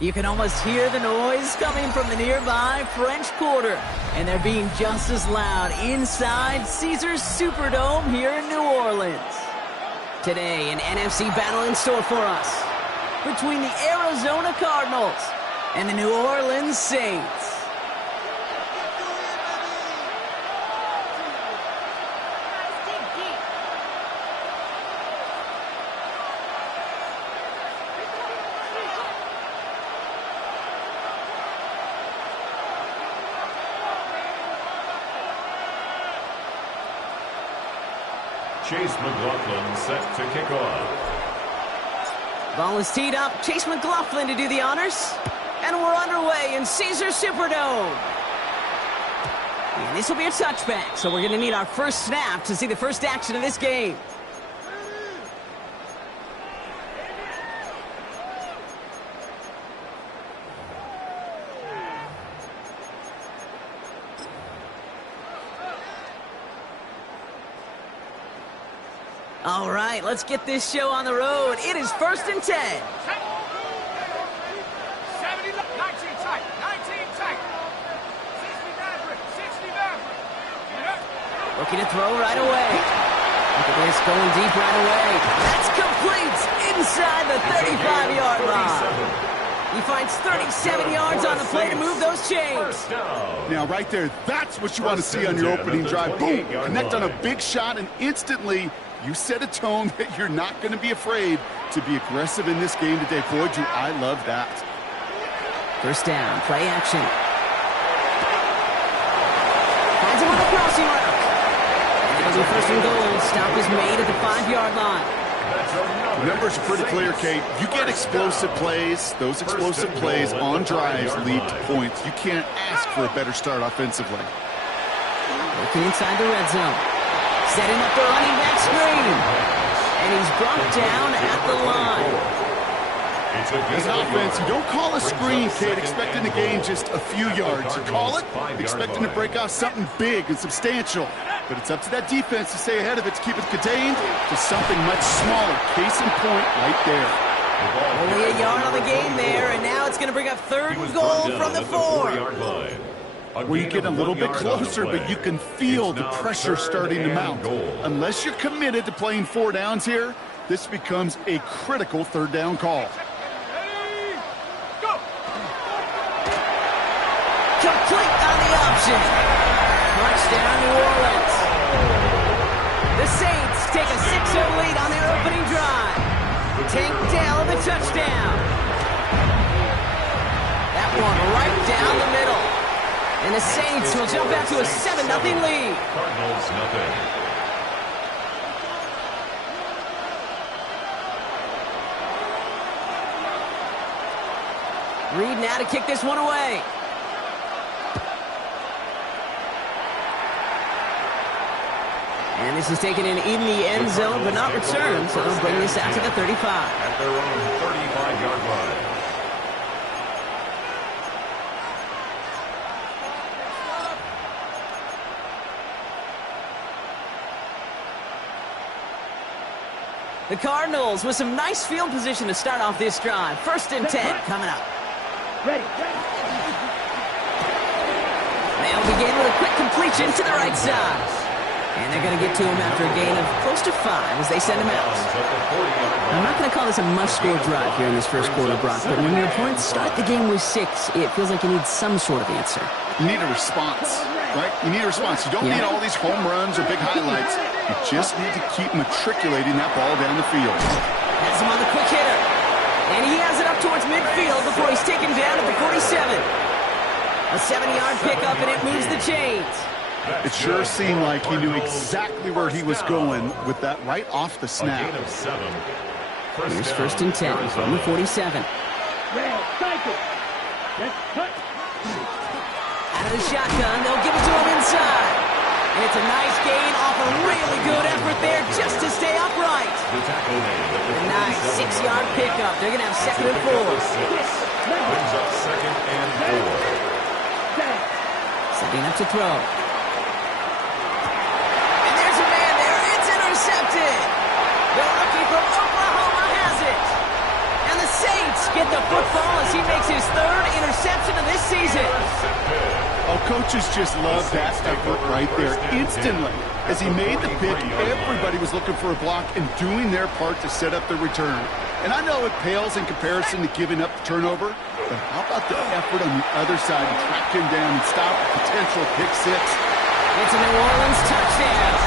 You can almost hear the noise coming from the nearby French Quarter. And they're being just as loud inside Caesars Superdome here in New Orleans. Today, an NFC battle in store for us between the Arizona Cardinals and the New Orleans Saints. Chase McLaughlin set to kick off. Ball is teed up. Chase McLaughlin to do the honors. And we're underway in Caesars Superdome. And this will be a touchback, so we're going to need our first snap to see the first action of this game. All right, let's get this show on the road. It is 1st and 10. 70, 19 tight, 19 tight. 60 Maverick, 60 Maverick. Looking to throw right away. Look at this, going deep right away. That's complete inside the 35-yard line. He finds 37 yards on the play to move those chains. Now, right there, that's what you want to see on your opening drive. Boom, connect on a big shot, and instantly you set a tone that you're not going to be afraid to be aggressive in this game today. Boy, do I love that. First down, play action. Finds him on the crossing route. And it'll be 1st and goal. Stop is made at the 5-yard line. The numbers are pretty clear, Kate. You get explosive plays. Those explosive plays on drives lead to points. You can't ask for a better start offensively. Working inside the red zone. Setting up the running back screen. And he's brought down at the line. As an offense, you don't call a screen, Kate, expecting to gain just a few yards. You call it expecting to break off something big and substantial. But it's up to that defense to stay ahead of it, to keep it contained to something much smaller. Case in point right there. Only a yard on the game there, and now it's going to bring up 3rd and goal from the 4. Where you get a little bit closer, but you can feel the pressure starting to mount. Unless you're committed to playing 4 downs here, this becomes a critical 3rd down call. Complete on the option. Touchdown, New Orleans. The Saints take a 6-0 lead on their opening drive. Tank Dell the touchdown. That one right down the middle. And the Saints will jump out to a 7-0 lead. Cardinals nothing. Reed now to kick this one away. And this is taken in the end zone, but not returned, so they'll bring this out to the 35. At their own 35-yard line. The Cardinals with some nice field position to start off this drive. 1st and 10 coming up. Ready. They'll begin with a quick completion to the right side. And they're going to get to him after a gain of close to 5 as they send him out. I'm not going to call this a must-score drive here in this first quarter, Brock, but when your opponents start the game with 6, it feels like you need some sort of answer. You need a response, right? You need a response. You don't need all these home runs or big highlights. You just need to keep matriculating that ball down the field. Has him on the quick hitter. And he has it up towards midfield before he's taken down at the 47. A 70-yard pickup, and it moves the chains. It sure seemed like he knew exactly where he was going with that right off the snap. Here's 1st and 10 from the 47. Out of the shotgun, they'll give it to him inside. And it's a nice gain off a really good effort there just to stay upright. A nice 6-yard pickup. They're going to have 2nd and 4. Brings up 2nd and 4. Setting up to throw. And there's a man there. It's intercepted. The rookie from Oklahoma has it. And the Saints get the football as he makes his third interception of this season. Oh, coaches just love that effort right there. Instantly, as he made the pick, everybody was looking for a block and doing their part to set up the return. And I know it pales in comparison to giving up the turnover, but how about the effort on the other side to track him down and stop a potential pick six? It's a New Orleans touchdown.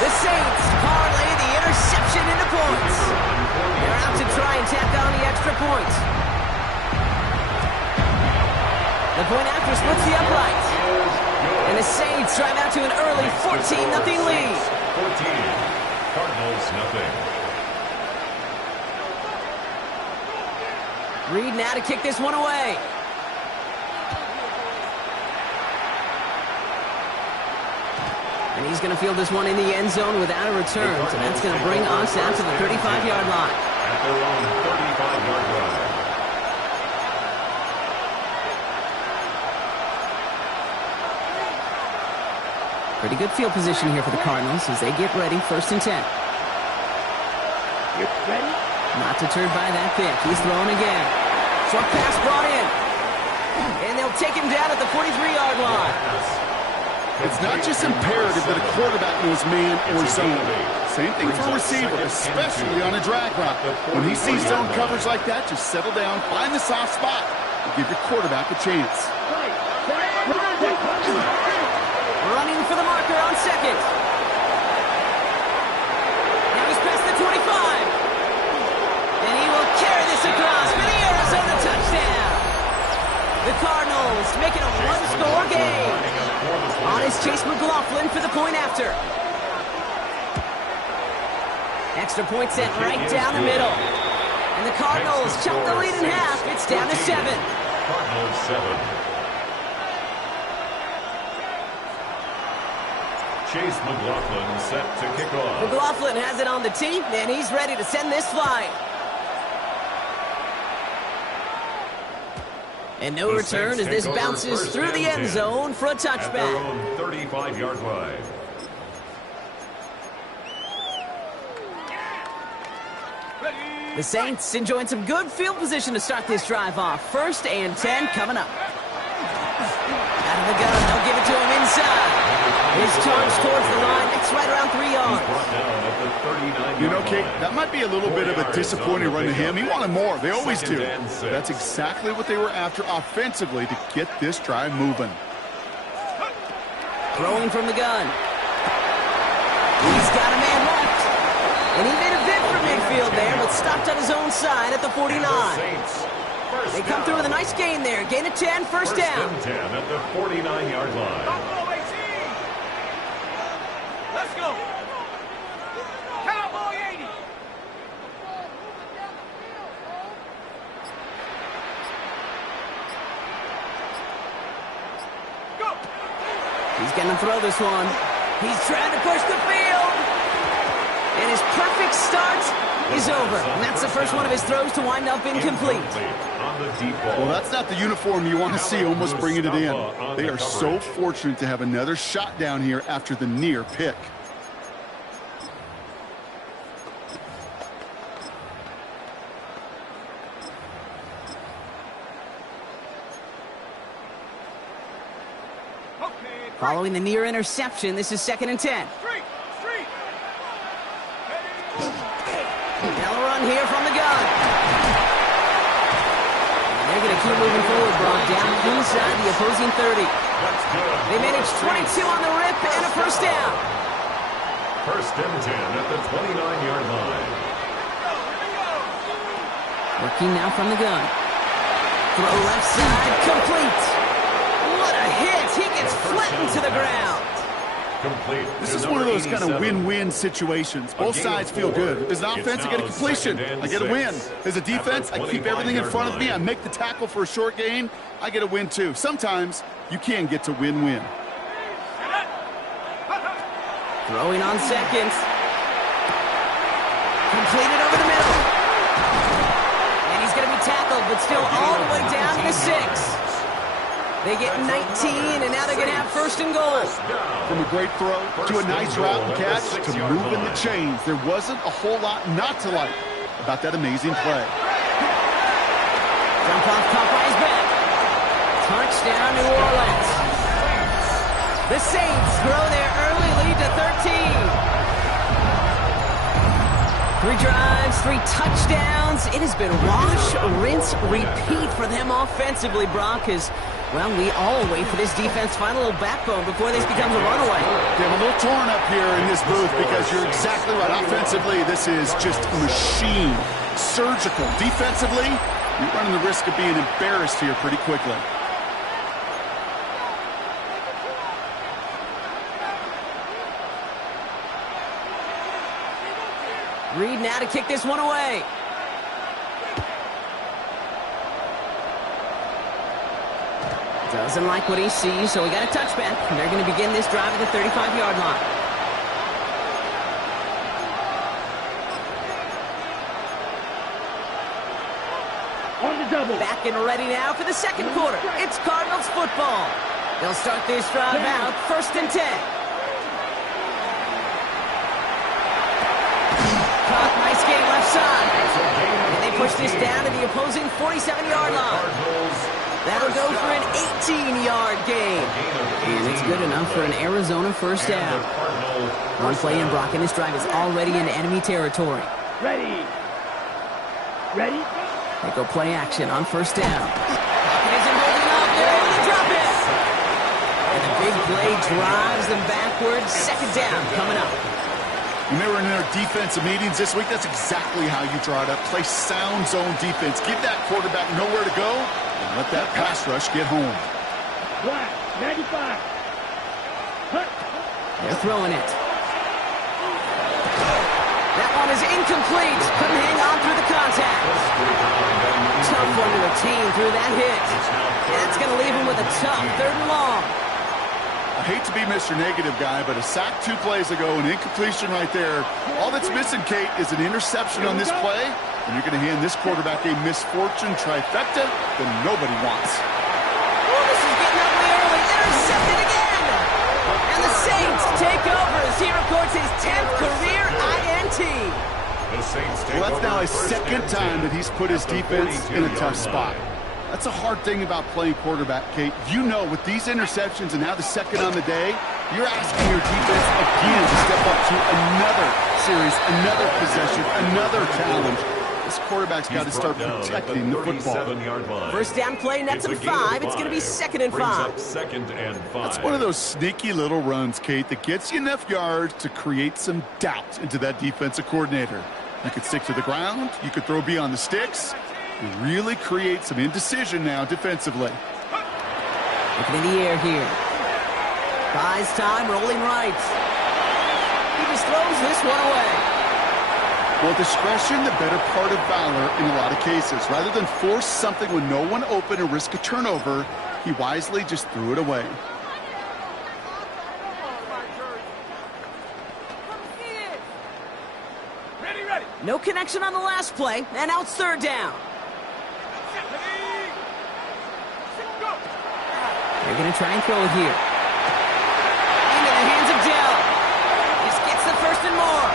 The Saints parlay the interception into points. They're out to try and tack on the extra point. The point after splits the upright. And the Saints drive out to an early 14-0 lead. 14. Cardinals nothing. Reed now to kick this one away. And he's going to field this one in the end zone without a return. So that's going to bring us out to the 35-yard line. At their own 35-yard line. Pretty good field position here for the Cardinals as they get ready. 1st and 10. You ready? Not deterred by that pick. He's throwing again. Short pass brought in. And they'll take him down at the 43-yard line. It's not just imperative that a quarterback knows man or zone. Same thing for a receiver, especially on a drag route. When he sees zone coverage like that, just settle down, find the soft spot, and give your quarterback a chance. Running for the marker on 2nd. Now he's past the 25. And he will carry this across for the Arizona touchdown. The Cardinals make it a one-score game. On is Chase McLaughlin for the point after. Extra point set right down the middle. And the Cardinals chop the lead in half. It's down to 7. Cardinals 7. Chase McLaughlin set to kick off. McLaughlin has it on the tee, and he's ready to send this flying. And no return as this bounces through the end zone for a touchback. At their own 35-yard line. The Saints enjoying some good field position to start this drive off. 1st and 10 coming up. Out of the gun, they'll give it to him inside. His charge towards the line. It's right around 3 yards. You know, Kate, that might be a little bit of a disappointing run to him. He wanted more. They always do. That's exactly what they were after offensively to get this drive moving. Throwing from the gun. He's got a man left. And he made a bid for midfield there, but stopped on his own side at the 49. They come through with a nice gain there. Gain of 10, first down. 10 at the 49-yard line. Let's go. Cowboy 80. Go. He's going to throw this one. He's trying to push the field. And his perfect start is over. And that's the first one of his throws to wind up incomplete. Well, that's not the uniform you want to see almost bringing it in. They are so fortunate to have another shot down here after the near pick. Following the near interception, this is 2nd and 10. They'll run here from the gun. And they're going to keep moving forward, brought down inside the opposing 30. They managed 22 on the rip and a first down. 1st and 10 at the 29-yard line. Working now from the gun. Throw left side, complete. What a hit. He gets flattened to the ground. Complete. This is one of those kind of win-win situations. Both sides feel good. As an offense, I get a completion. I get a win. As a defense, I keep everything in front of me. I make the tackle for a short gain. I get a win, too. Sometimes you can get to win-win. Throwing on 2nd. Completed over the middle. And he's going to be tackled, but still all the way down to the 6. They get 19, and now they're going to have 1st and goal. From a great throw to a nice route and catch to moving the chains, there wasn't a whole lot not to like about that amazing play. Jump off, caught by his back. Touchdown, New Orleans. The Saints grow their early lead to 13. 3 drives, 3 touchdowns. It has been wash, rinse, repeat for them offensively, Brock, as, well, we all wait for this defense to find a little backbone before this becomes a runaway. Yeah, I'm a little torn up here in this booth because you're exactly right. Offensively, this is just a machine. Surgical. Defensively, you're running the risk of being embarrassed here pretty quickly. Reed now to kick this one away. Doesn't like what he sees, so we got a touchback. And they're going to begin this drive at the 35-yard line. On the double. Back and ready now for the second quarter. It's Cardinals football. They'll start this drive out 1st and 10. Nice game left side. And they push this down to the opposing 47-yard line. That'll go for an 18-yard gain. And it's good enough for an Arizona first down. One play in, Brock, and this drive is already in enemy territory. Ready. Ready. They go play action on first down. It isn't holding up. They're able to drop it. And the big play drives them backwards. Second down coming up. When they were in their defensive meetings this week, that's exactly how you draw it up. Play sound zone defense. Give that quarterback nowhere to go, and let that pass rush get home. Black, 95. They're throwing it. That one is incomplete. Couldn't hang on through the contact. Tough one to retain through that hit. That's going to leave him with a tough 3rd and long. I hate to be Mr. Negative guy, but a sack 2 plays ago, an incompletion right there. All that's missing, Kate, is an interception on this play, and you're going to hand this quarterback a misfortune trifecta that nobody wants. Oh, this is getting ugly early. Intercepted again. And the Saints take over as he records his 10th career INT. Well, that's now his 2nd time that he's put his defense in a tough spot. That's a hard thing about playing quarterback, Kate. You know, with these interceptions and now the 2nd on the day, you're asking your defense again to step up to another series, another possession, another challenge. This quarterback's got to start protecting the football. First down play, nets him 5. It's going to be 2nd and 5. That's one of those sneaky little runs, Kate, that gets you enough yards to create some doubt into that defensive coordinator. You could stick to the ground. You could throw beyond the sticks. You really create some indecision now defensively. Looking in the air here. Buys time, rolling right. He just throws this one away. Well, discretion, the better part of valor in a lot of cases. Rather than force something when no one open and risk a turnover, he wisely just threw it away. No connection on the last play, and now it's 3rd down. They're going to try and throw it here. Into the hands of Dell. Just gets the 1st and more.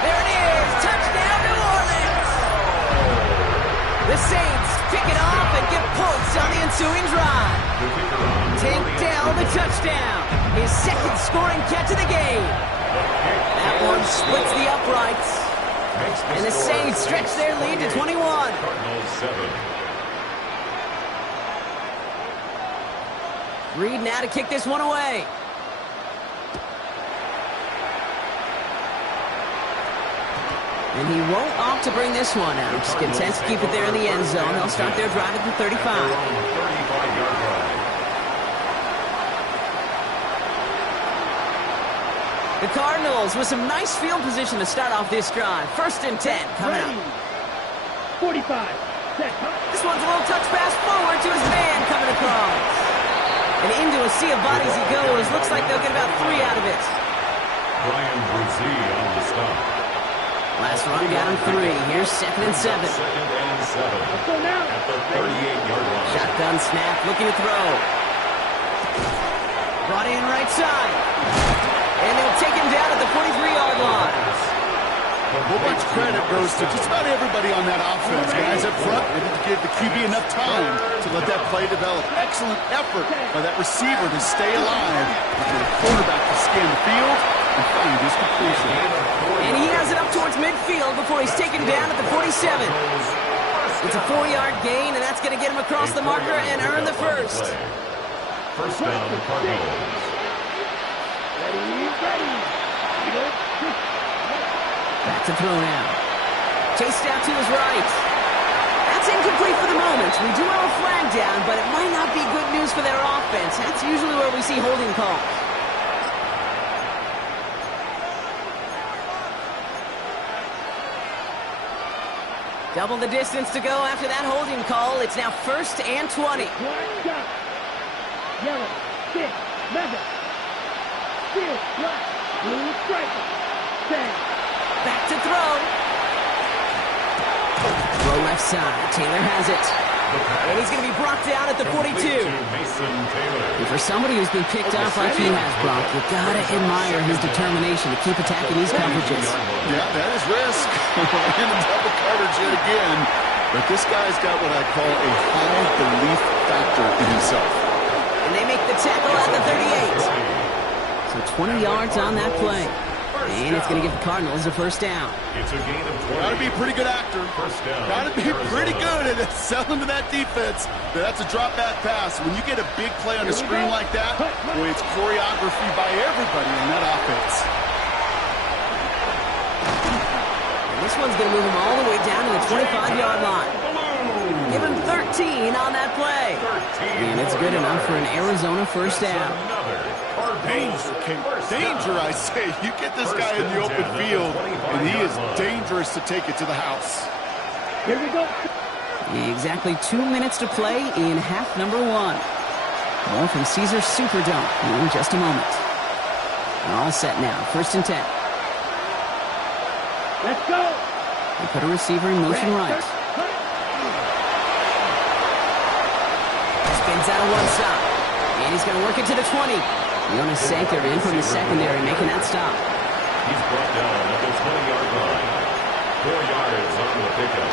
There it is. Touchdown, New Orleans. The Saints pick it off and get points on the ensuing drive. Tank Dell the touchdown. His 2nd scoring catch of the game. That one splits the uprights. And the Saints stretch their lead to 21. Reed now to kick this one away. And he won't opt to bring this one out. Just content to keep it there in the end zone. They'll start their drive at the 35. The Cardinals with some nice field position to start off this drive. 1st and 10 coming up. 45. This one's a little touch pass forward to his man coming across. And into a sea of bodies he goes. Looks like they'll get about 3 out of it. Brian Brzee on the stop. Last run got him 3. Here's 2nd and 7. 2nd and 7. At the 38-yard line. Shotgun snap, looking to throw. Brought in right side. And they'll take him down at the 43-yard line. A whole bunch of credit goes to just about everybody on that offense. Guys up front, ready to give the QB enough time to let that play develop. Excellent effort by that receiver to stay alive for the quarterback to scan the field and find his completion. And he has it up towards midfield before he's taken down at the 47. It's a 4-yard gain, and that's going to get him across the marker and earn the first. First down, Cardinals. Ready. Back to throw now. Chased out to his right. That's incomplete for the moment. We do have a flag down, but it might not be good news for their offense. That's usually where we see holding calls. Double the distance to go after that holding call. It's now 1st and 20. Yellow, 6, mega. Steel, black, blue, striker. 10. Back to throw. Throw left side. Taylor has it. And he's going to be brought down at the 42. And for somebody who's been picked off like he has, Brock, you got to admire his determination to keep attacking these coverages. Yeah, that is risk. In a double coverage yet again. But this guy's got what I call a high belief factor in himself. And they make the tackle at the 38. So 20 yards on that play. And it's going to give the Cardinals a first down. It's a gain of 20. Got to be a pretty good actor. First down. Got to be pretty good at selling to that defense. That's a drop back pass. When you get a big play on a screen like that, boy, it's choreography by everybody in that offense. And this one's going to move him all the way down to the 25-yard line. Give him 13 on that play. And it's good enough for an Arizona first down. Danger, I say. You get this guy in the open field, and he is dangerous to take it to the house. Here we go. Exactly 2 minutes to play in half number 1. More from Caesars Superdome in just a moment. All set now. 1st and 10. Let's go. They put a receiver in motion right. Spins out of one side. And he's going to work it to the 20. Jonas Sanker in from the secondary, making that stop. He's brought down at the 20-yard line. 4 yards on the pickup.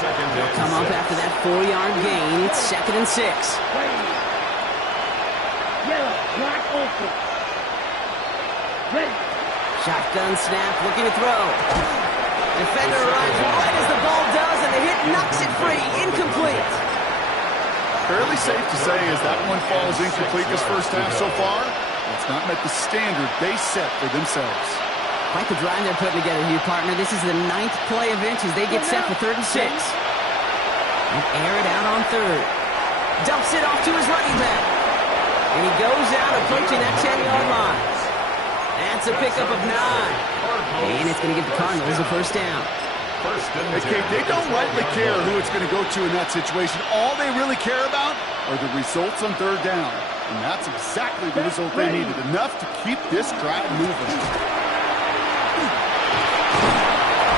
Second and Come up after that 4-yard gain. It's 2nd and 6. Yellow, black, open. Ready. Shotgun snap, looking to throw. Defender arrives right as the ball does, and the hit knocks it free. Incomplete. Fairly safe to say as that one falls incomplete this first half so far, it's not met the standard they set for themselves. Quite the drive they're putting together here, partner. This is the 9th play of inch as they get set for 3rd and 6. And air it out on 3rd. Dumps it off to his running back. And he goes out approaching that 10-yard line. That's a pickup of 9. And it's going to give the Cardinals a first down. Okay, they don't rightly care who it's going to go to in that situation. All they really care about are the results on 3rd down. And that's exactly the result they needed. Enough to keep this drive moving.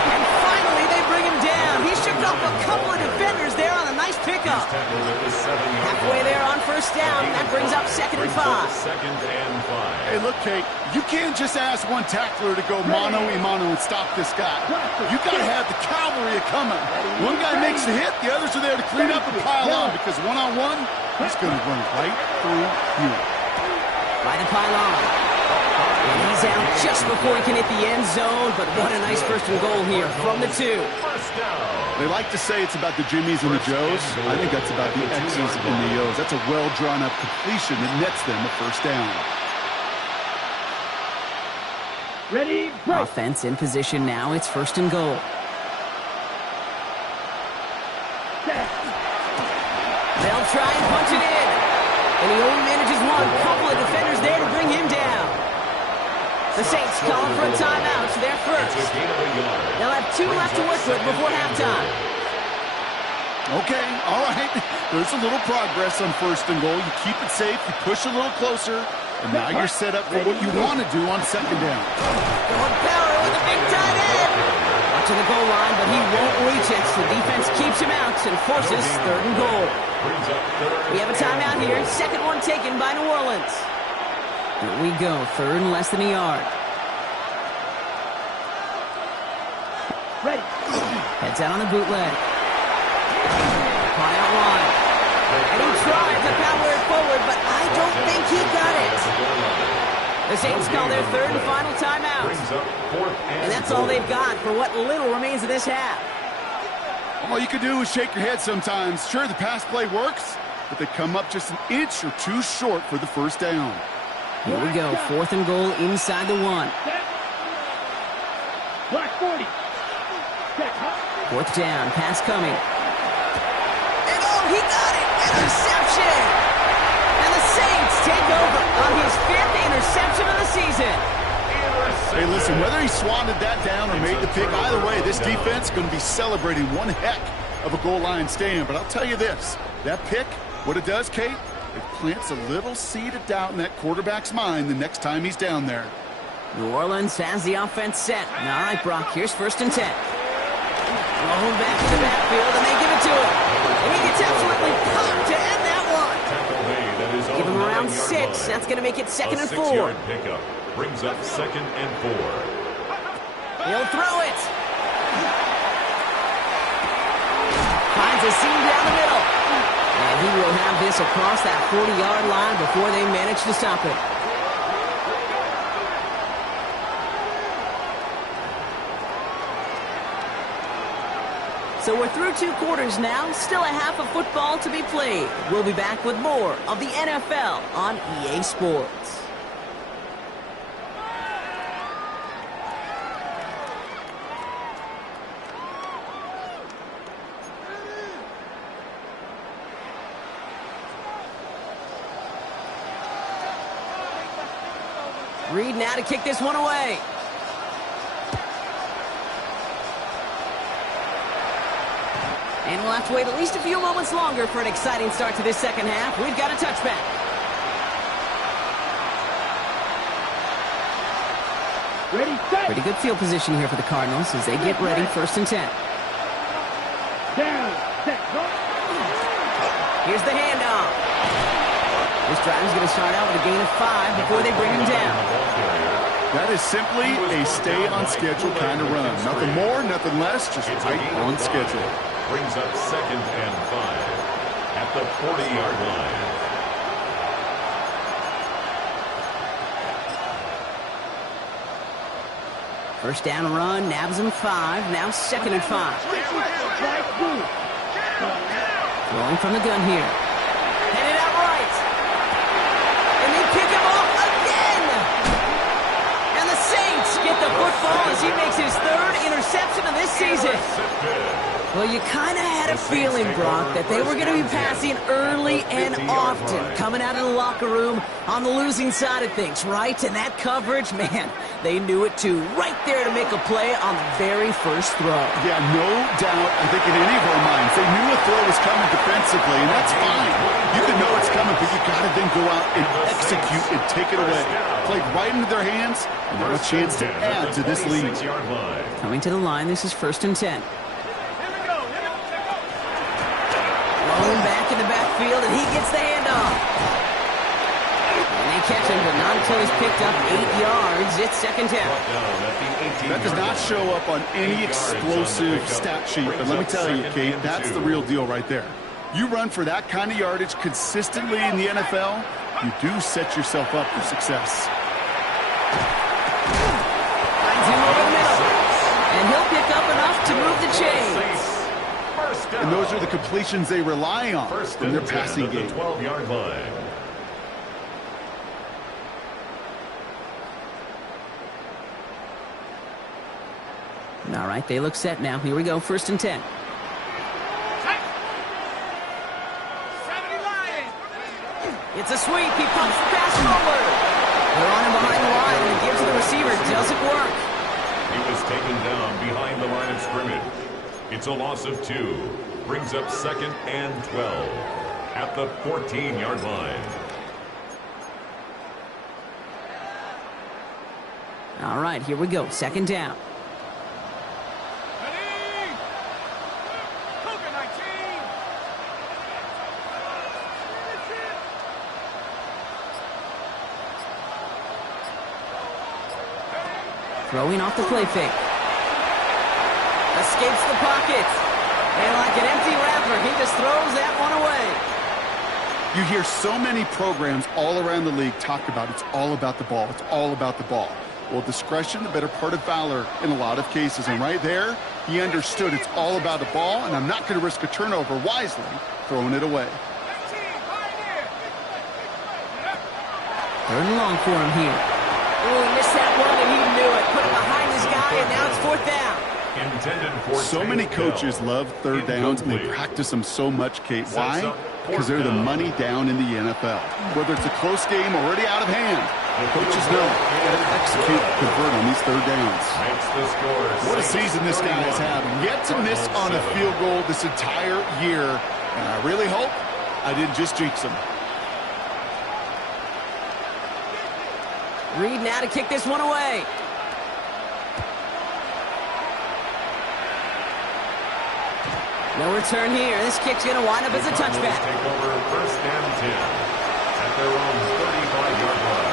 And finally, they bring him down. He shook off a couple of defenders there on a nice pickup. Halfway there on 1st down. That brings up 2nd and 5. Hey, look, Kate, you can't just ask one tackler to go mano-a-mano and stop this guy. You got to have the cavalry coming. One guy makes the hit, the others are there to clean up and pile on, because one-on-one, he's going to run right through you. By the pylon. And he's out just before he can hit the end zone, but what a nice 1st and goal here from the 2. They like to say it's about the Jimmies and the Joes. I think that's about the X's and the O's. That's a well-drawn-up completion that nets them a first down. Ready, break. Offense in position now. It's 1st and goal. They'll try and punch it in. And he only manages one. Couple of defenders there to bring him down. The Saints calling for a timeout. So they're first. They'll have 2 left to work with before halftime. Okay, all right. There's a little progress on 1st and goal. You keep it safe. You push a little closer. And now you're set up for what you want to do on 2nd down. Going power with a big tight end. Watching the goal line, but he won't reach it. So defense keeps him out and forces 3rd and goal. We have a timeout here. 2nd one taken by New Orleans. Here we go. 3rd and less than a yard. Ready. Heads out on the bootleg. don't think he got it. The Saints call their third and final timeout. And that's all they've got for what little remains of this half. All you can do is shake your head sometimes. Sure, the pass play works, but they come up just an inch or two short for the first down. Here we go, 4th and goal inside the 1. Black 40. 4th down, pass coming. And oh, he got it! Interception! And the Saints take over on his 5th interception of the season. Hey, listen, whether he swatted that down or made the pick, either way, this defense is going to be celebrating one heck of a goal line stand. But I'll tell you this, that pick, what it does, Kate, it plants a little seed of doubt in that quarterback's mind the next time he's down there. New Orleans has the offense set. All right, Brock, here's 1st and 10. Rolling back to the backfield, and they give it to him. And he gets absolutely popped to end that one. Give him around 6. That's going to make it 2nd and 4. 6-yard pickup brings up 2nd and 4. He'll throw it. Finds a seam down the middle. And he will have this across that 40-yard line before they manage to stop it. So we're through 2 quarters now, still a half of football to be played. We'll be back with more of the NFL on EA Sports. Reed now to kick this one away. And we'll have to wait at least a few moments longer for an exciting start to this second half. We've got a touchback. Ready, set. Pretty good field position here for the Cardinals as they get ready, 1st and 10. Down, set, go. Here's the handoff. This drive is going to start out with a gain of 5 before they bring him down. That is simply a stay-on-schedule kind of run. Nothing more, nothing less, just right on schedule. Brings up 2nd and 5 at the 40-yard line. First down run, nabs him 5, now 2nd and 5. Throwing from the gun here. Headed out right. And they pick him off again. And the Saints get the football as he makes his 3rd interception of this season. Well, you kind of had a feeling, Brock, that they were going to be passing early and often, coming out of the locker room on the losing side of things, right? And that coverage, man, they knew it too. Right there to make a play on the very first throw. Yeah, no doubt. I think in any of our minds, they knew a throw was coming defensively, and that's fine. You can know it's coming, but you got to then go out and execute and take it away. Played right into their hands, and now a chance to add to this lead. Coming to the line, this is 1st and 10. Rolling back in the backfield, and he gets the handoff. And they catch him, but not until he's picked up 8 yards. It's 2nd down. That does not show up on any explosive stat sheet, but let me tell you, Kate, that's the real deal right there. You run for that kind of yardage consistently in the NFL, you do set yourself up for success. Finds him over the middle, and he'll pick up enough to move the chains. And those are the completions they rely on in their passing game. 12-yard line. All right, they look set now. Here we go, 1st and 10. It's a sweep. He pumps the pass forward. They're on him behind the line, and he gives to the receiver. Doesn't work. He was taken down behind the line of scrimmage. It's a loss of 2. Brings up 2nd and 12 at the 14-yard line. All right, here we go. 2nd down. Throwing off the play fake. Escapes the pocket. And like an empty wrapper, he just throws that one away. You hear so many programs all around the league talk about it's all about the ball. It's all about the ball. Well, discretion, the better part of valor in a lot of cases. And right there, he understood it's all about the ball, and I'm not going to risk a turnover wisely, throwing it away. Third and long for him here. Oh, he missed that one, and he knew it. Put it behind his guy, and now it's fourth down. So many coaches love third downs, and they practice them so much, Kate. Why? Because they're the money down in the NFL. Whether it's a close game or already out of hand, coaches know how to execute, convert on these third downs. What a season this guy has had. Yet to miss on a field goal this entire year. And I really hope I didn't just jinx him. Reed now to kick this one away. No return here. This kick's going to wind up as a touchback. Take over first and 10 at their own 35-yard line.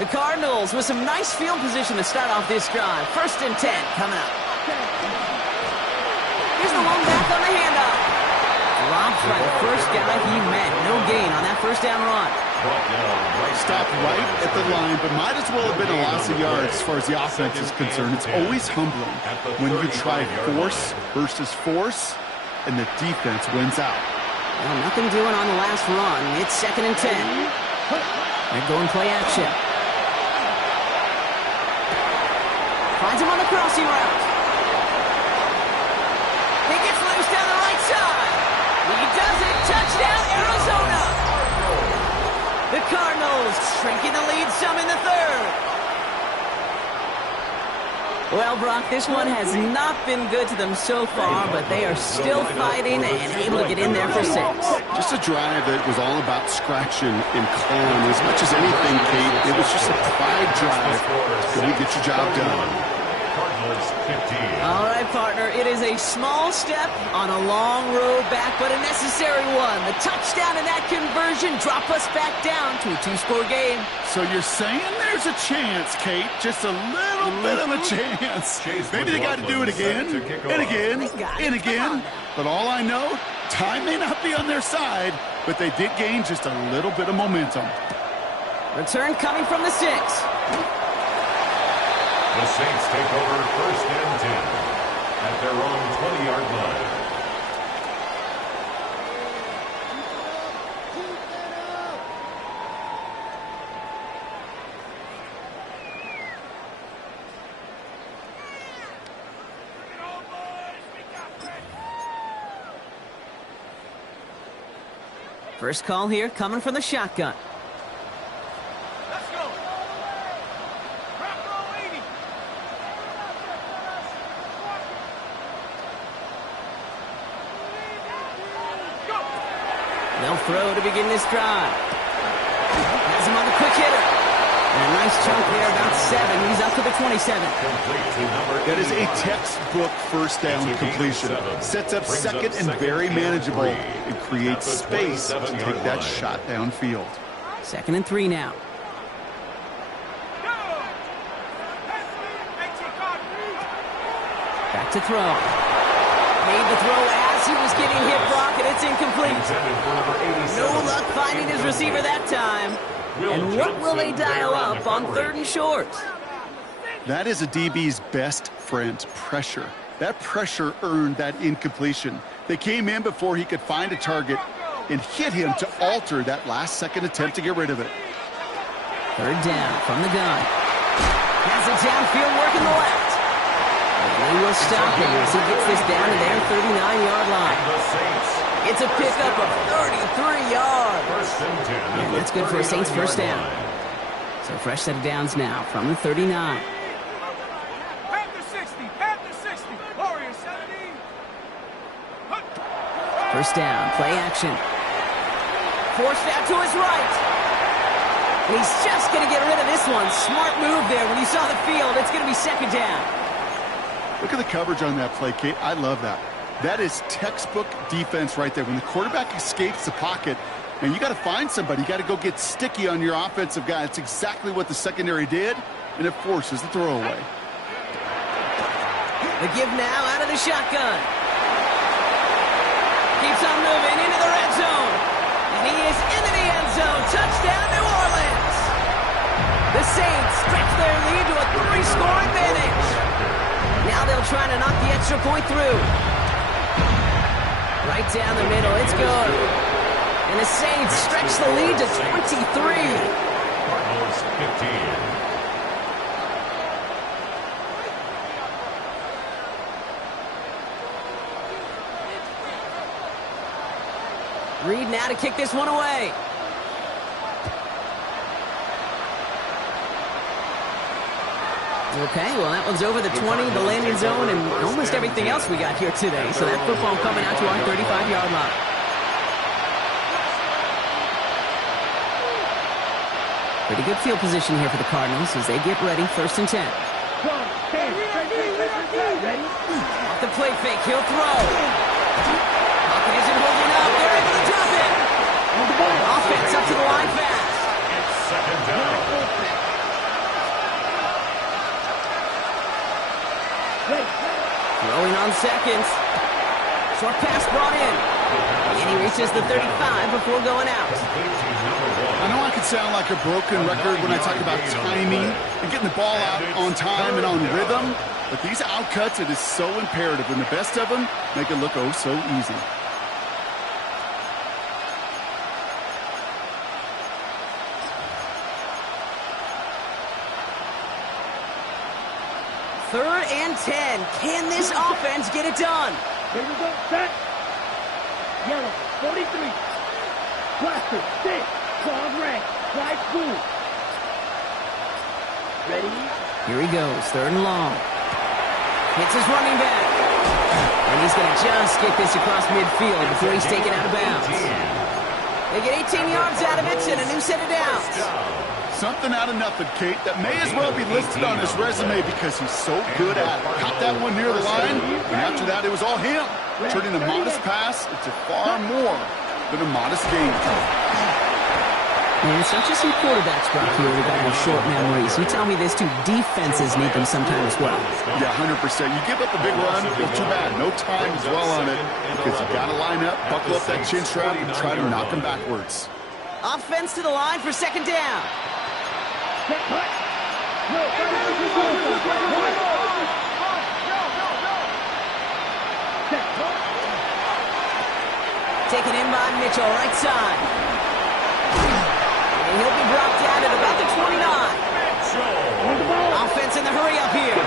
The Cardinals with some nice field position to start off this drive. First and 10 coming up. Here's the one back on the handoff. Dropped by the first guy he met. No gain on that first down run. Stopped right at the line, but might as well have been a loss of yards as far as the offense is concerned. It's always humbling when you try force versus force, and the defense wins out. Well, nothing doing on the last run. It's second and 10. They're going play action. Finds him on the crossing route. He gets loose down the right side. He does it. Touchdown, Arizona. The Cardinals shrinking the lead some in the third. Well, Brock, this one has not been good to them so far, but they are still fighting and able to get in there for 6. Just a drive that was all about scratching and clawing. As much as anything, Kate, it was just a pride drive. Can we get your job done? All right, partner, it is a small step on a long road back, but a necessary one. The touchdown and that conversion drop us back down to a 2-score game. So you're saying there's a chance, Kate, just a little bit of a chance. Maybe they got to do it again, and again, and again. But all I know, time may not be on their side, but they did gain just a little bit of momentum. Return coming from the 6. The Saints take over first and 10 at their own 20-yard line. First call here coming from the shotgun. They'll throw to begin this drive. Has him on the quick hitter. And a nice chunk there, about 7. He's up to the 27. That is a textbook first down completion. Sets up second and very manageable and creates space to take that shot downfield. Second and 3 now. Back to throw. Made the throw as he was getting hit, Brock, and it's incomplete. No luck finding his receiver that time. And what will they dial up on 3rd and short? That is a DB's best friend, pressure. That pressure earned that incompletion. They came in before he could find a target and hit him to alter that last-second attempt to get rid of it. 3rd down from the gun. Has it downfield, working the left. They will stop him as he gets this down to their 39-yard line. It's a pickup of 33 yards. And that's good for a Saints first down. So fresh set of downs now from the 39. First down, play action. Forced out to his right. And he's just going to get rid of this one. Smart move there. When you saw the field, it's going to be second down. Look at the coverage on that play, Kate. I love that. That is textbook defense right there. When the quarterback escapes the pocket, man, you got to find somebody. You got to go get sticky on your offensive guy. That's exactly what the secondary did. and it forces the throwaway. The give now out of the shotgun. Keeps on moving into the red zone. And he is into the end zone. Touchdown, New Orleans. The Saints stretch their lead to a 3-score advantage. Now they'll try to knock the extra point through. Right down the middle. It's good. And the Saints stretch the lead to 23. Cardinals 15. Reed now to kick this one away. Okay, well, that one's over the 20, the landing zone, and almost everything else we got here today. So that football coming out to our 35-yard line. Pretty good field position here for the Cardinals as they get ready, 1st and 10. Off the play fake, he'll throw. Pocket isn't holding up. They're able to drop it. Offense up to the line fast. It's 2nd down. Throwing on seconds. Short pass brought in. And he reaches the 35 before going out. I know I could sound like a broken record when I talk about timing and getting the ball out on time and on rhythm, but these outcuts, it is so imperative, and the best of them make it look oh so easy. Third and 10. Can this offense get it done? Here we go. Set. Yellow. 43. Blaster. 6. Claws red. Flag school. Ready? Here he goes. 3rd and long. Hits his running back. And he's going to just get this across midfield before he's taken out of bounds. They get 18 yards out of it and a new set of downs. Something out of nothing, Kate, that may as well be listed on his resume because he's so good at it. Caught that one near the line, and after that, it was all him. Turning a modest pass into far more than a modest game. And it's not just some quarterbacks, Brock, here that got short memories. You tell me this too, defenses need them sometime as well. Yeah, 100%. You give up a big run, well, too bad. No time to dwell on it because you got to line up, buckle up that chin strap, and try to knock him backwards. Offense to the line for 2nd down. Taken in by Mitchell, right side. And he'll be brought down at about the 29. Offense in the hurry up here. 19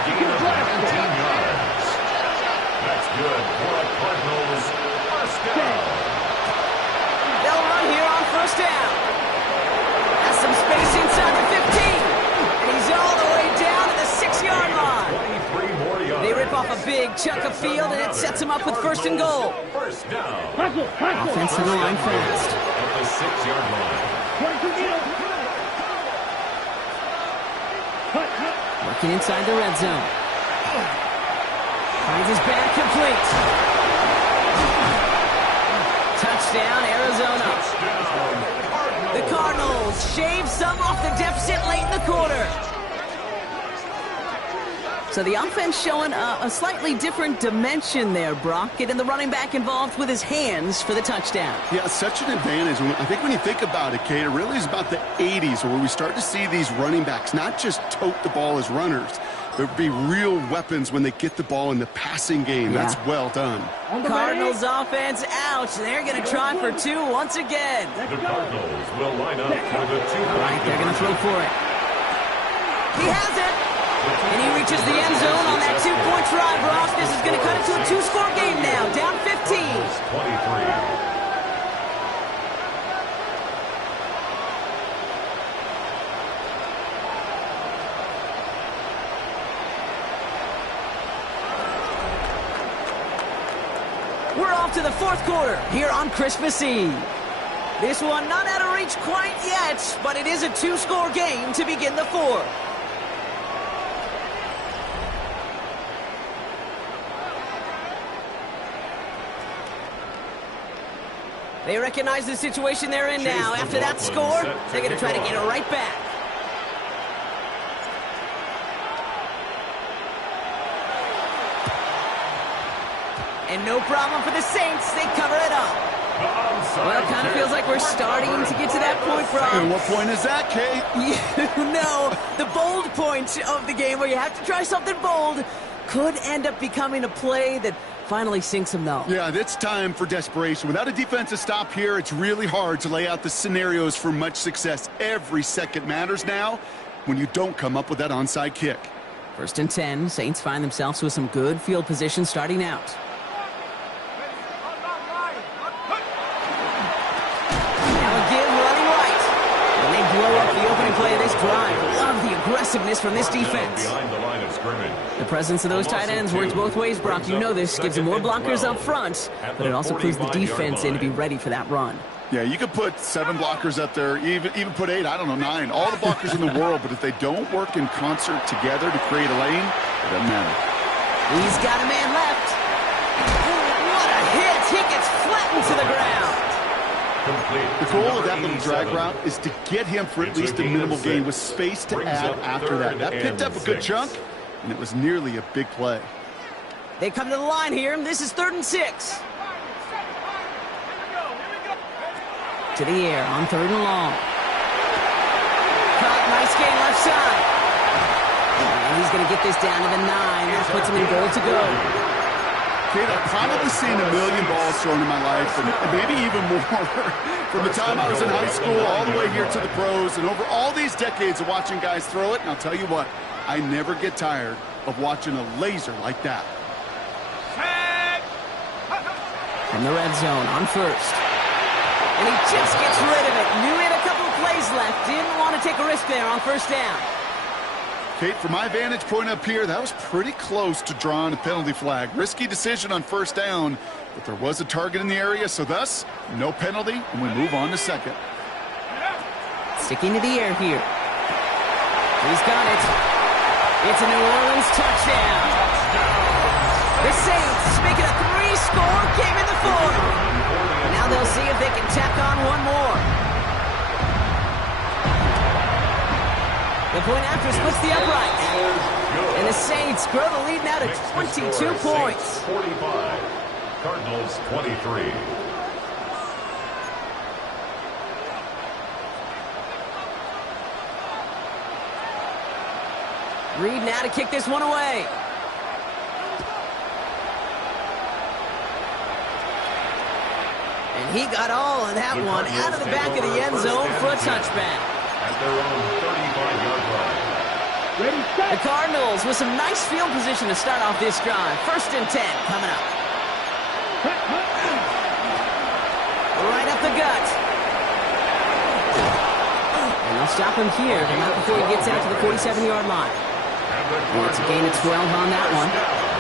yards. That's good for a Cardinals 1st down. They'll run here on 1st down. Has some space inside the 15. And he's all the way down to the 6-yard line. 23 more yards. They rip off a big chunk of field, and it sets him up with 1st and goal. 1st down. Offense to the line fast. At the 6-yard line. Working inside the red zone. Finds his back complete. Touchdown, Arizona. The Cardinals shave some off the deficit late in the quarter. So the offense showing a slightly different dimension there, Brock. Getting the running back involved with his hands for the touchdown. Yeah, such an advantage. I think when you think about it, Kate, it really is about the 80s where we start to see these running backs not just tote the ball as runners, but be real weapons when they get the ball in the passing game. Yeah. That's well done. Cardinals offense out. They're going to try for 2 once again. The Cardinals will line up for the 2. All right, they're going to throw for it. He has it. And he reaches the end zone on that 2-point try, Brock. This is going to cut it to a 2-score game now. Down 15. 23. We're off to the 4th quarter here on Christmas Eve. This one not out of reach quite yet, but it is a 2-score game to begin the 4th. They recognize the situation they're in now. After that score, they're going to try to get it right back. And no problem for the Saints. They cover it up. Well, it kind of feels like we're starting to get to that point, Brock. And what point is that, Kate? You know, the bold point of the game where you have to try something bold could end up becoming a play that finally sinks them, though. Yeah, it's time for desperation. Without a defensive stop here, it's really hard to lay out the scenarios for much success. Every second matters now when you don't come up with that onside kick. 1st and 10. Saints find themselves with some good field position starting out. Blow up the opening play of this drive. Love the aggressiveness from this defense. Behind the line of scrimmage. The presence of those tight ends works both ways, Brock. You know this. Gives them more blockers up front, but it also clues the defense in to be ready for that run. Yeah, you could put 7 blockers up there, even put 8, I don't know, 9. All the blockers in the world, but if they don't work in concert together to create a lane, it doesn't matter. He's got a man left. What a hit. He gets flattened to the ground. The goal of that little drag route is to get him for at least a minimal gain with space to add after that. That picked up a good chunk, and it was nearly a big play. They come to the line here. This is 3rd and 6. To the air on 3rd and long. Caught, nice gain left side. And he's going to get this down to the 9. That puts him in goal to go. Kate, I've probably seen a million balls thrown in my life, and maybe even more. From the time I was in high school all the way here to the pros, and over all these decades of watching guys throw it, and I'll tell you what, I never get tired of watching a laser like that. From the red zone on 1st. And he just gets rid of it. Knew he had a couple of plays left. Didn't want to take a risk there on 1st down. Kate, from my vantage point up here, that was pretty close to drawing a penalty flag. Risky decision on 1st down, but there was a target in the area, so thus, no penalty, and we move on to 2nd. Sticking to the air here. He's got it. It's a New Orleans touchdown. The Saints make it a 3-score game in the 4th. Now they'll see if they can tack on one more. The point after splits the uprights. And the Saints grow the lead now to 22 points. 45. Cardinals 23. Reed now to kick this one away. And he got all of that one out of the back of the end zone for a touchback. At their own 35-yard line. The Cardinals with some nice field position to start off this drive. 1st and 10 coming up. Right up the gut. And they'll stop him here, but not before he gets out to the 47-yard line. And it's a gain of 12 on that one.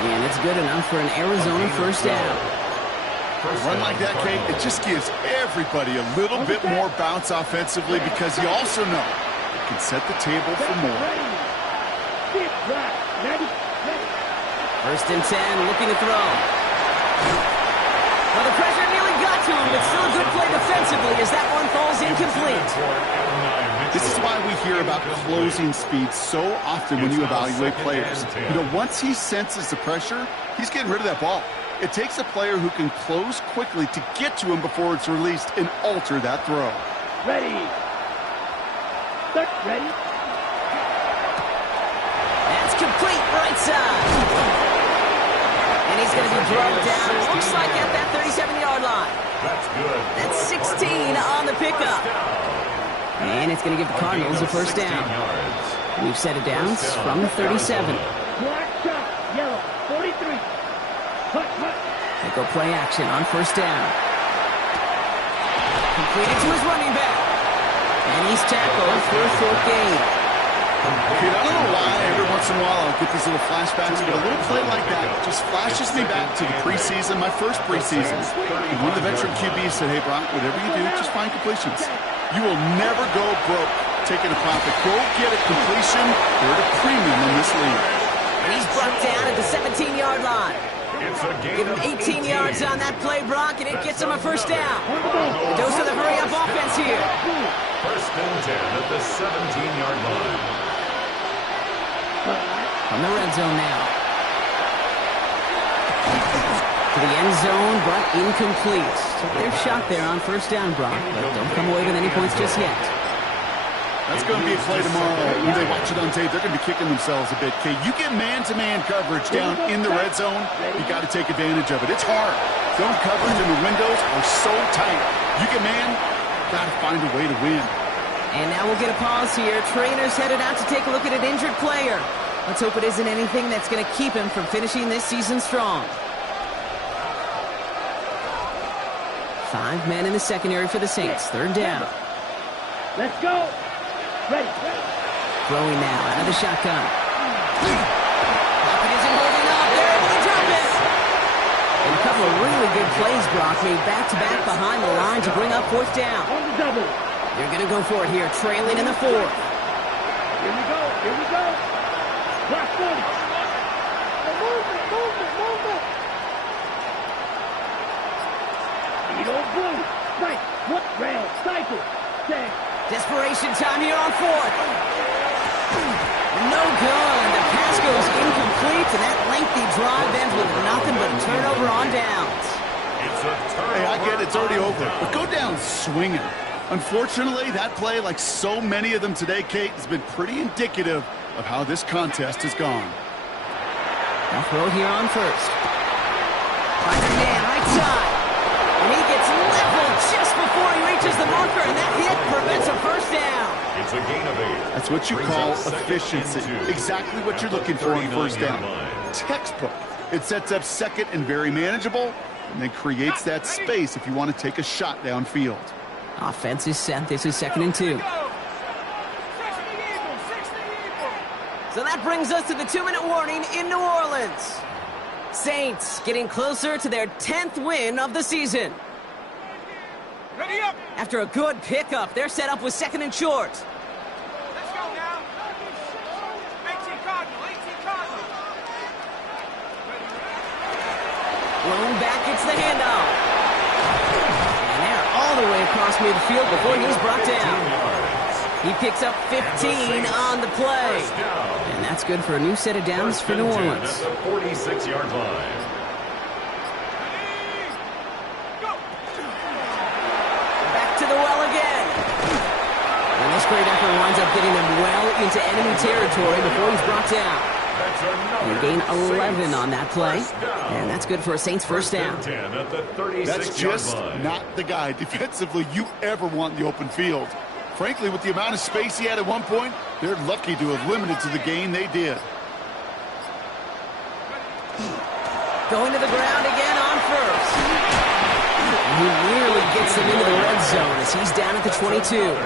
And it's good enough for an Arizona 1st down. A run like that, Kate, it just gives everybody a little bit more bounce offensively because you also know it can set the table for more. 1st and 10, looking to throw. Well, the pressure nearly got to him, but still a good play defensively as that one falls incomplete. This is why we hear about closing speed so often when you evaluate players. You know, once he senses the pressure, he's getting rid of that ball. It takes a player who can close quickly to get to him before it's released and alter that throw. Ready. Set. Ready. That's complete right side. And he's going to be drugged down. It looks like at that 37-yard line. That's good. That's 16 on the pickup. And it's going to give the Cardinals a 1st down. We've set it down from the 37. Black shot. Yellow. 43. They go play action on 1st down. Completed to his running back. And he's tackled for a 4th gain. Okay, I don't know why every once in a while I'll get these little flashbacks, but a little play like that just flashes me back to the preseason, my first preseason. And one of the veteran QBs said, hey, Brock, whatever you do, just find completions. You will never go broke taking a profit. Go get a completion. They're at a premium in this league. And he's brought down at the 17-yard line. Give him 18 yards on that play, Brock, and it gets him a 1st down. The dose of the hurry-up offense here. 1st and 10 at the 17-yard line. From the red zone now. To the end zone, but incomplete. Took their shot there on first down, Brock, but don't come away with any points just yet. That's going to be a play tomorrow. When they watch it on tape, they're going to be kicking themselves a bit. Okay, you get man-to-man coverage down in the red zone, you got to take advantage of it. It's hard. Zone coverage and the windows are so tight. You get man, got to find a way to win. And now we'll get a pause here. Trainer's headed out to take a look at an injured player. Let's hope it isn't anything that's going to keep him from finishing this season strong. 5 men in the secondary for the Saints. Third down. Let's go. Ready. Throwing now out of the shotgun. Lockett isn't holding up. They're able to drop it. And a couple of really good plays, Brock, made back-to-back behind the line to bring up fourth down. On the double. They're going to go for it here, trailing in the fourth. Here we go. Here we go. Block 40. Move it. You don't blue. Right. What? Rail. Cycle. Stay. Desperation time here on fourth. No good. The pass goes incomplete, and that lengthy drive ends with nothing but a turnover on downs. It's a turnover. Hey, I get it. It's already over. But go down swinging. Unfortunately, that play, like so many of them today, Kate, has been pretty indicative of how this contest has gone. They'll throw here on first. Finder man, right side. And he gets leveled just before he reaches the marker, and that hit prevents a first down. It's a gain of 8. That's what you call efficiency. Exactly what you're looking for on first down. Textbook. It sets up second and very manageable, and then creates that space if you want to take a shot downfield. Offense is set. This is 2nd and 2. So that brings us to the 2-minute warning in New Orleans. Saints getting closer to their 10th win of the season. Ready up. After a good pickup, they're set up with 2nd and short. Let's go now. 18 Cardinals. Blown back, it's the handoff. And they're all the way across midfield before he's brought down. He picks up 15 on the play. And that's good for a new set of downs for New Orleans. At the 46-yard line. Back to the well again. And this great effort winds up getting them well into enemy territory before he's brought down. They gain 11 on that play. And that's good for a Saints first down. That's just not the guy defensively you ever want in the open field. Frankly, with the amount of space he had at one point, they're lucky to have limited to the gain they did. Going to the ground again on first. And he nearly gets them into the red zone as he's down at the 22.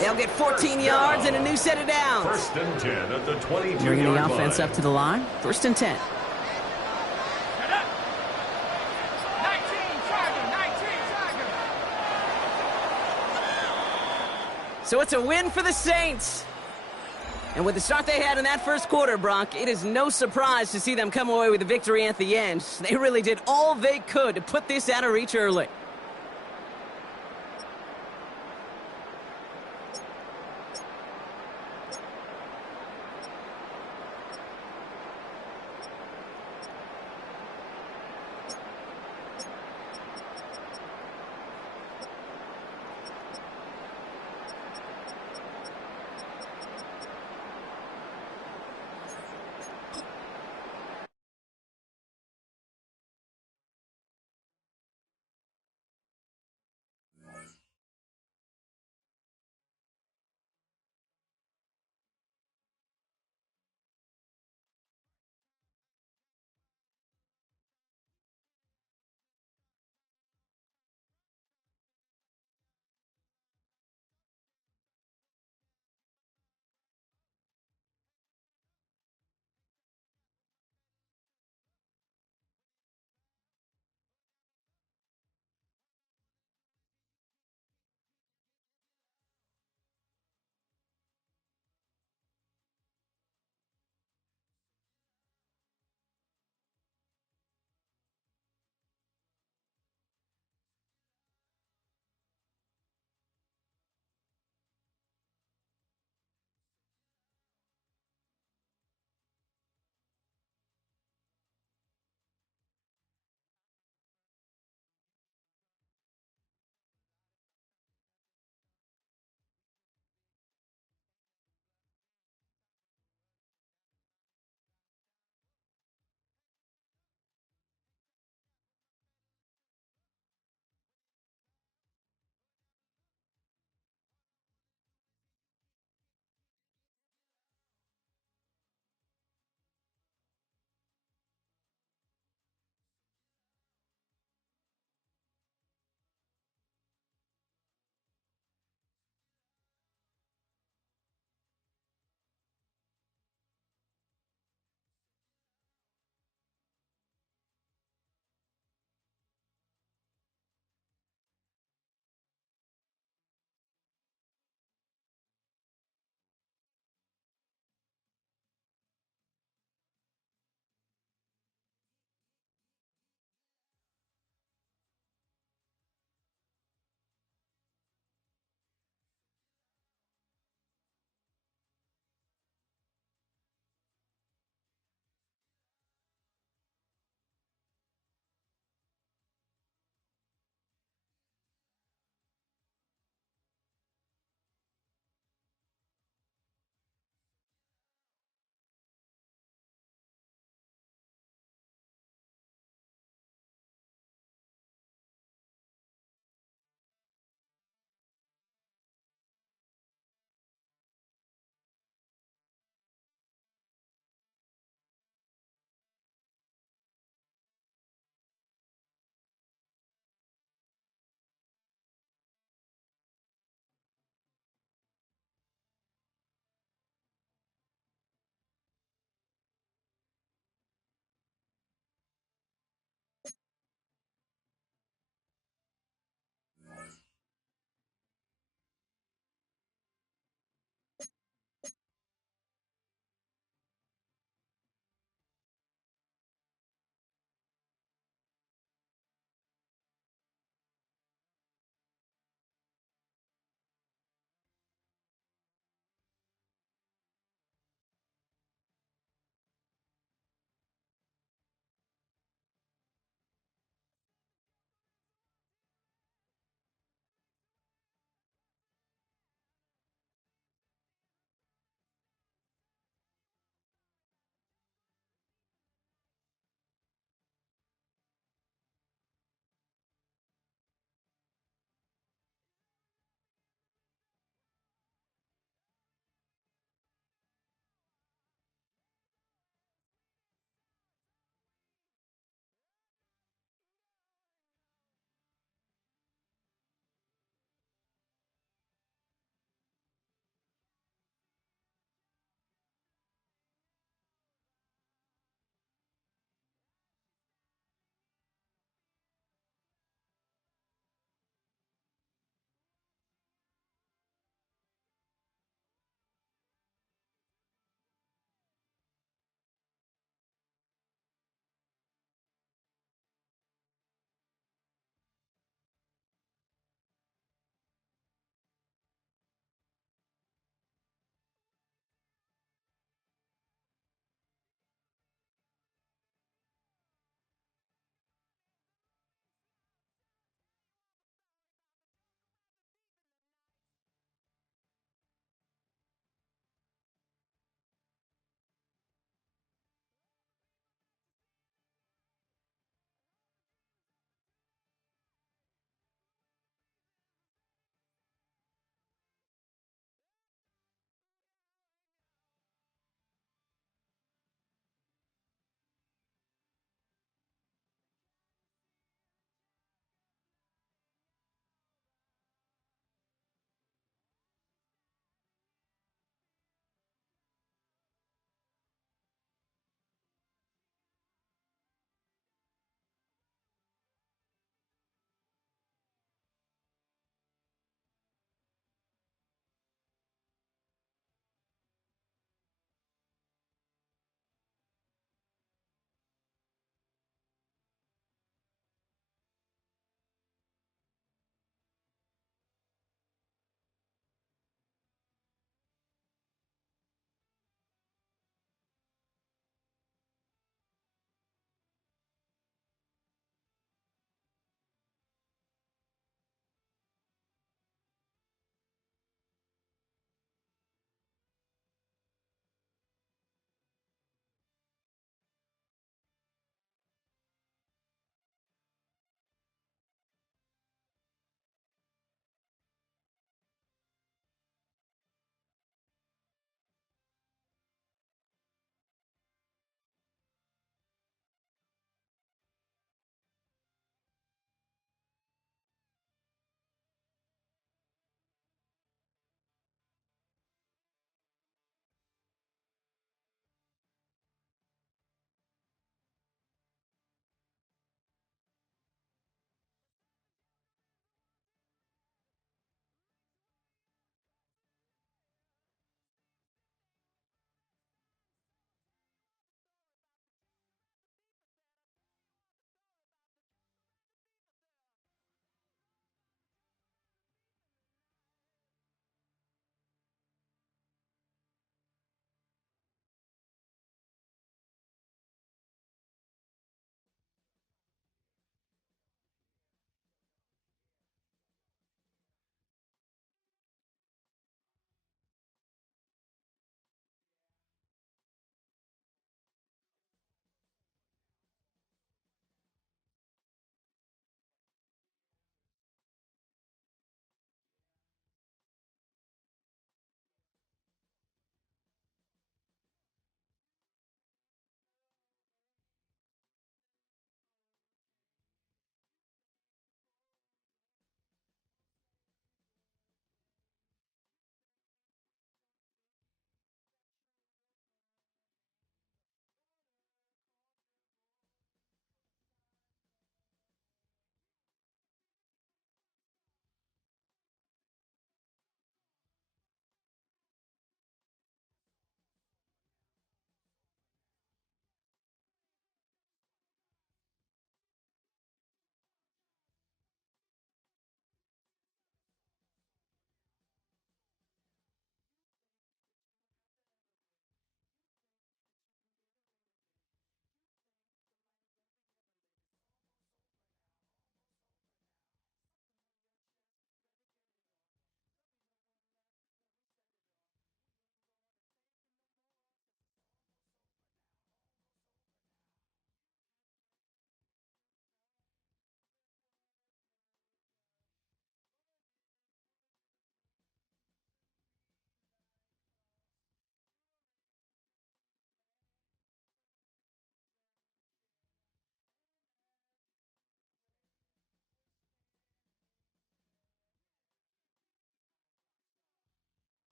They'll get 14 yards and a new set of downs. 1st and 10 at the 22-yard line. Bringing the offense up to the line. 1st and 10. So it's a win for the Saints. And with the start they had in that first quarter, Brock, it is no surprise to see them come away with a victory at the end. They really did all they could to put this out of reach early.